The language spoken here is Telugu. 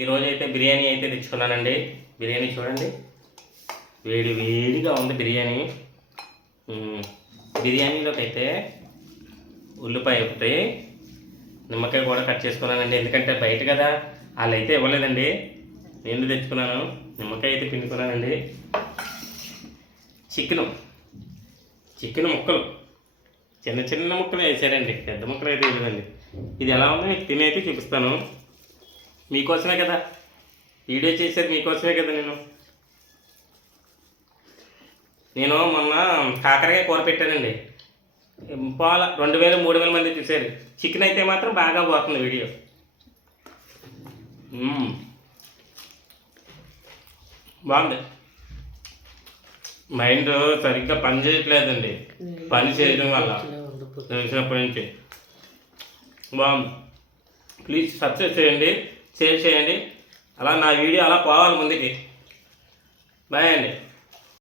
ఈరోజు అయితే బిర్యానీ అయితే తెచ్చుకున్నానండి. బిర్యానీ చూడండి, వేడి వేడిగా ఉంది బిర్యానీ. బిర్యానీలోకి అయితే ఉల్లిపాయ ఒకటి, నిమ్మకాయ కూడా కట్ చేసుకున్నానండి. ఎందుకంటే బయట కదా, వాళ్ళు అయితే ఇవ్వలేదండి, నేను తెచ్చుకున్నాను. నిమ్మకాయ అయితే పిండుకున్నానండి. చికెన్ ముక్కలు చిన్న చిన్న ముక్కలు వేసారండి, పెద్ద ముక్కలు అయితే వేయలేదండి. ఇది ఎలా ఉందో మీకు తినైతే చూపిస్తాను. మీకోసమే కదా వీడియో చేసేది, మీకోసమే కదా. నేను మొన్న కాకరకాయ కూర పెట్టానండి. 2000 3000 మంది చూశారు. చికెన్ అయితే మాత్రం బాగా పోతుంది వీడియో. బాగుంది. మైండ్ సరిగ్గా పని చేయట్లేదండి, పని చేయడం వల్ల తెలిసినప్పటి నుంచి. బాగుంది. ప్లీజ్ సబ్స్క్రైబ్ చేయండి, షేర్ చేయండి. అలా నా వీడియో అలా పోవాలి ముందుకి. బాయ్ అండి.